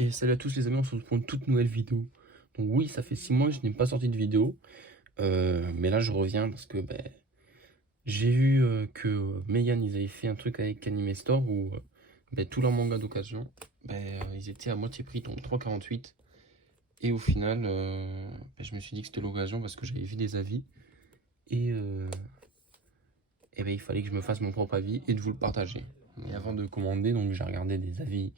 Et salut à tous les amis, on se retrouve pour une toute nouvelle vidéo. Donc oui, ça fait 6 mois que je n'ai pas sorti de vidéo. Mais là je reviens parce que j'ai vu que Meian ils avaient fait un truc avec Anime Store où tous leurs mangas d'occasion, ils étaient à moitié prix, donc 3,48. Et au final, je me suis dit que c'était l'occasion parce que j'avais vu des avis. Et, il fallait que je me fasse mon propre avis et de vous le partager. Et avant de commander, donc j'ai regardé des avis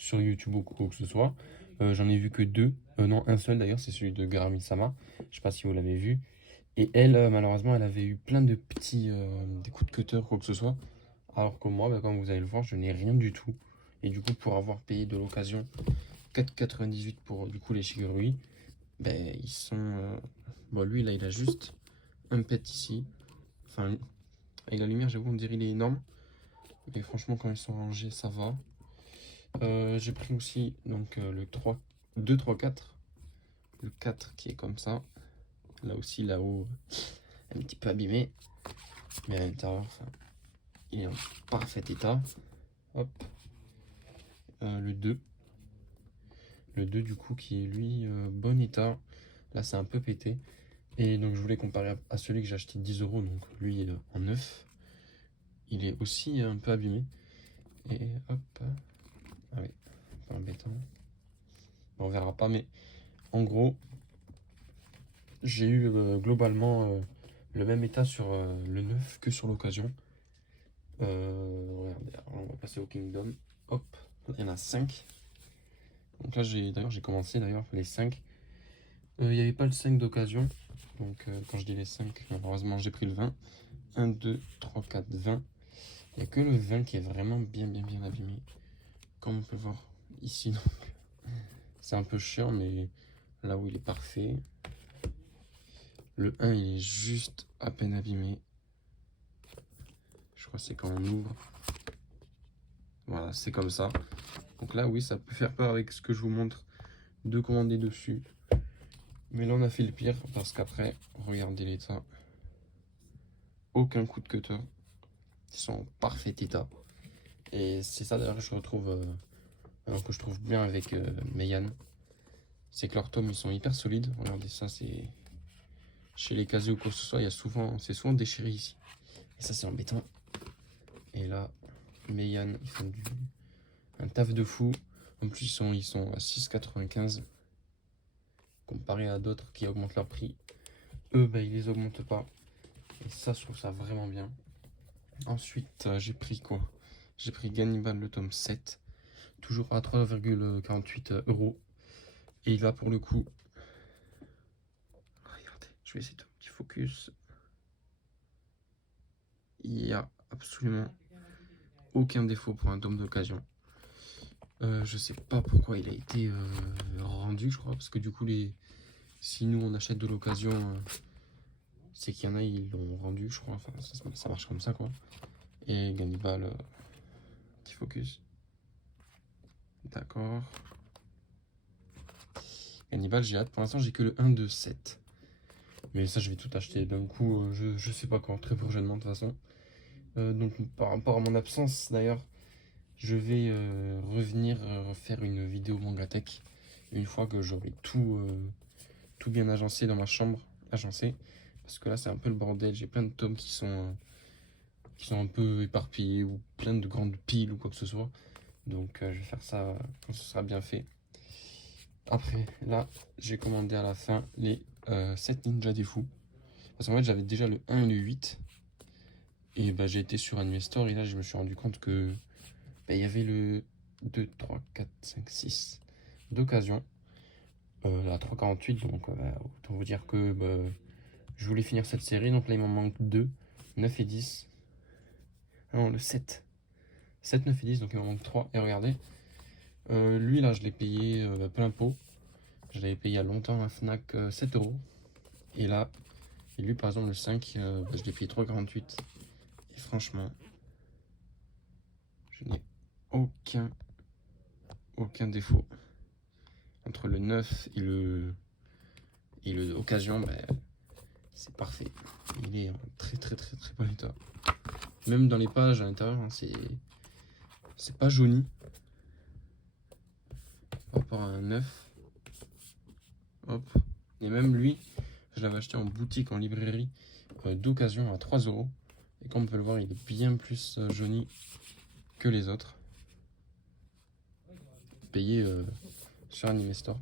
sur YouTube ou quoi que ce soit. J'en ai vu que deux. Non, un seul d'ailleurs, c'est celui de Garami-sama. Je sais pas si vous l'avez vu. Et elle, malheureusement, elle avait eu plein de petits des coups de cutter, quoi que ce soit. Alors que moi, comme vous allez le voir, je n'ai rien du tout. Et du coup, pour avoir payé de l'occasion 4,98 pour du coup les Shigurui, ils sont. Bon, lui, là, il a juste un pet ici. Enfin, avec la lumière, j'avoue, on dirait il est énorme. Mais franchement, quand ils sont rangés, ça va. J'ai pris aussi donc le 3, 2, 3, 4. Le 4 qui est comme ça. Là aussi, là-haut, un petit peu abîmé. Mais à l'intérieur, il est en parfait état. Hop. Le 2. Le 2 du coup qui est lui bon état. Là c'est un peu pété. Et donc je voulais comparer à celui que j'ai acheté 10 euros. Donc lui en neuf. Il est aussi un peu abîmé. Et hop. Ah oui, un peu embêtant. Bon, on verra pas. Mais en gros, j'ai eu globalement le même état sur le neuf que sur l'occasion. Regardez, alors on va passer au Kingdom. Hop, il y en a 5. Donc là, j'ai commencé d'ailleurs les 5. Il n'y avait pas le 5 d'occasion. Donc quand je dis les 5, malheureusement, j'ai pris le 20. 1, 2, 3, 4, 20. Il n'y a que le 20 qui est vraiment bien abîmé. Comme on peut le voir ici. C'est un peu chiant, mais là où il est parfait. Le 1, il est juste à peine abîmé. Je crois que c'est quand on ouvre. Voilà, c'est comme ça. Donc là, oui, ça peut faire peur avec ce que je vous montre de commander dessus. Mais là, on a fait le pire parce qu'après, regardez l'état. Aucun coup de cutter. Ils sont en parfait état. Et c'est ça d'ailleurs que je retrouve, que je trouve bien avec Meian. C'est que leurs tomes, ils sont hyper solides. Regardez ça, c'est chez les casiers ou quoi que ce soit, c'est souvent déchiré ici. Et ça, c'est embêtant. Et là, Meian, ils font un taf de fou. En plus, ils sont à 6,95 comparé à d'autres qui augmentent leur prix. Eux, ils les augmentent pas. Et ça, je trouve ça vraiment bien. Ensuite, j'ai pris quoi? J'ai pris Gannibal le tome 7. Toujours à 3,48 euros. Et là, pour le coup, regardez, je vais essayer de petit focus. Il n'y a absolument aucun défaut pour un tome d'occasion. Je sais pas pourquoi il a été rendu, je crois, parce que du coup, si nous on achète de l'occasion, c'est qu'il y en a, ils l'ont rendu, je crois. Enfin, ça marche comme ça, quoi. Et Gannibal, petit focus. D'accord. Gannibal, j'ai hâte. Pour l'instant, j'ai que le 1 de 7. Mais ça, je vais tout acheter d'un coup, je sais pas quand, très prochainement de toute façon. Donc, par rapport à mon absence, d'ailleurs, je vais revenir faire une vidéo Mangatech une fois que j'aurai tout bien agencé dans ma chambre. Agencé. Parce que là, c'est un peu le bordel. J'ai plein de tomes qui sont un peu éparpillés ou plein de grandes piles ou quoi que ce soit. Donc, je vais faire ça quand ce sera bien fait. Après, là, j'ai commandé à la fin les 7 ninjas des fous. Parce qu'en fait, j'avais déjà le 1 et le 8. Et j'ai été sur Anime Store et là, je me suis rendu compte que il y avait le 2, 3, 4, 5, 6 d'occasion. À 3,48. Donc, autant vous dire que je voulais finir cette série. Donc là, il m'en manque 2, 9 et 10. Ah non, le 7. 7, 9 et 10. Donc, il m'en manque 3. Et regardez, lui, là, je l'ai payé plein pot. Je l'avais payé il y a longtemps à la Fnac 7 euros. Et là, lui, par exemple, le 5, je l'ai payé 3,48. Et franchement, je n'ai aucun défaut. Entre le 9 et le occasion, c'est parfait. Il est en très bon état. Même dans les pages à l'intérieur, c'est pas jauni. Hop. rapport à un neuf. Hop. Et même lui, je l'avais acheté en boutique, en librairie, d'occasion à 3 euros. Et comme on peut le voir, il est bien plus jauni que les autres. Payé sur Anime Store.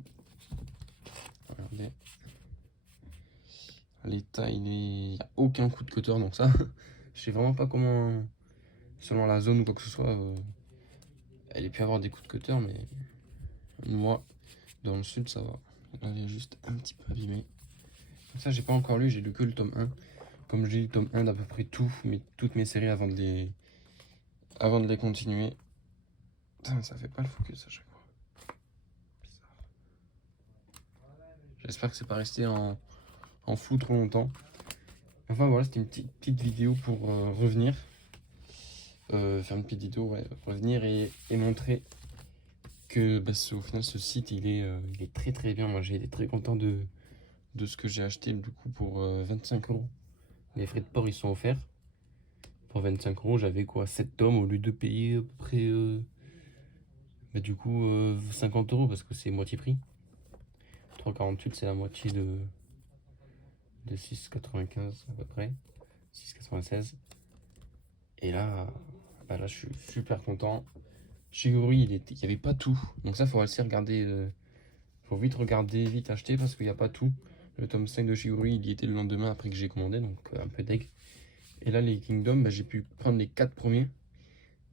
Regardez. L'état, il n'y a aucun coup de cutter, donc ça, je sais vraiment pas comment, selon la zone ou quoi que ce soit, elle ait pu avoir des coups de cutter, mais moi, dans le sud, ça va. Là, elle est juste un petit peu abîmée. Donc ça, j'ai pas encore lu, j'ai lu que le tome 1. Comme j'ai lu le tome 1 d'à peu près toutes mes séries avant de les continuer. Putain, ça fait pas le focus à chaque fois. Bizarre. J'espère que c'est pas resté en flou trop longtemps. Enfin voilà, c'était une petite vidéo pour revenir. Faire une petite vidéo, ouais, revenir et montrer que bah, au final ce site il est très très bien. Moi j'ai été très content de ce que j'ai acheté du coup pour 25 euros. Les frais de port ils sont offerts. Pour 25 euros j'avais quoi, 7 tomes au lieu de payer à peu près bah, du coup 50 euros parce que c'est moitié prix. 3,48 c'est la moitié de 6,95 à peu près. 6,96. Et là, bah là je suis super content. Shiguri, il n'y avait pas tout. Donc ça, faut aussi regarder. Faut vite regarder, vite acheter parce qu'il n'y a pas tout. Le tome 5 de Shiguri, il y était le lendemain après que j'ai commandé, donc un peu deg. Et là, les Kingdom, bah, j'ai pu prendre les 4 premiers.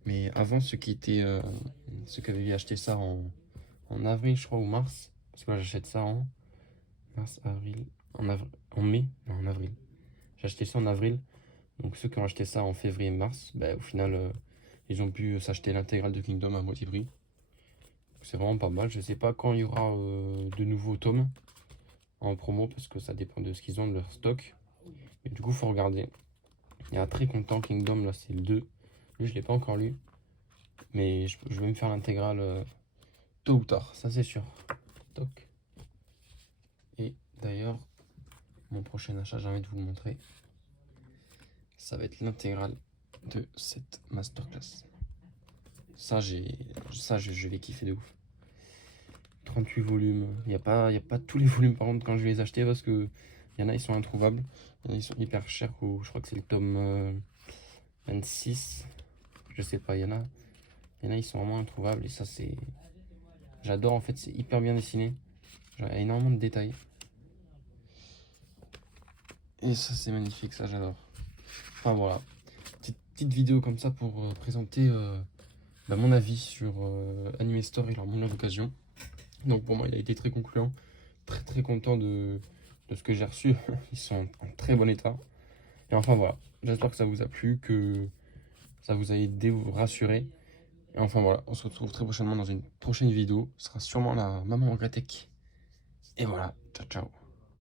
Mais avant, ceux qui avaient acheté ça en avril, je crois, ou mars. Parce que là, j'achète ça en mars, avril, en mai, non, en avril. J'ai acheté ça en avril. Donc ceux qui ont acheté ça en février, mars, bah, au final, ils ont pu s'acheter l'intégrale de Kingdom à moitié prix. C'est vraiment pas mal. Je sais pas quand il y aura de nouveaux tomes en promo parce que ça dépend de ce qu'ils ont de leur stock. Et du coup, faut regarder. Il y a un très content Kingdom, là, c'est le 2. Lui, je l'ai pas encore lu. Mais je vais me faire l'intégrale tôt ou tard, ça c'est sûr. Toc. Et d'ailleurs, mon prochain achat, j'ai envie de vous le montrer. Ça va être l'intégrale de cette masterclass. Ça, je vais kiffer de ouf. 38 volumes. Il n'y a pas tous les volumes par contre quand je vais les acheter parce que il y en a ils sont introuvables. Il y en a ils sont hyper chers. Je crois que c'est le tome 26. Je sais pas, il y en a ils sont vraiment introuvables et ça c'est. J'adore en fait, c'est hyper bien dessiné. Il y a énormément de détails. Et ça c'est magnifique, ça j'adore. Enfin voilà. Petite vidéo comme ça pour présenter bah, mon avis sur Anime Store et leur moulin d'occasion. Donc pour moi il a été très concluant. Très très content de ce que j'ai reçu. Ils sont en très bon état. Et enfin voilà, j'espère que ça vous a plu, que ça vous a aidé, vous rassurer. Et enfin voilà, on se retrouve très prochainement dans une prochaine vidéo. Ce sera sûrement la maman en Gratec. Et voilà, ciao ciao.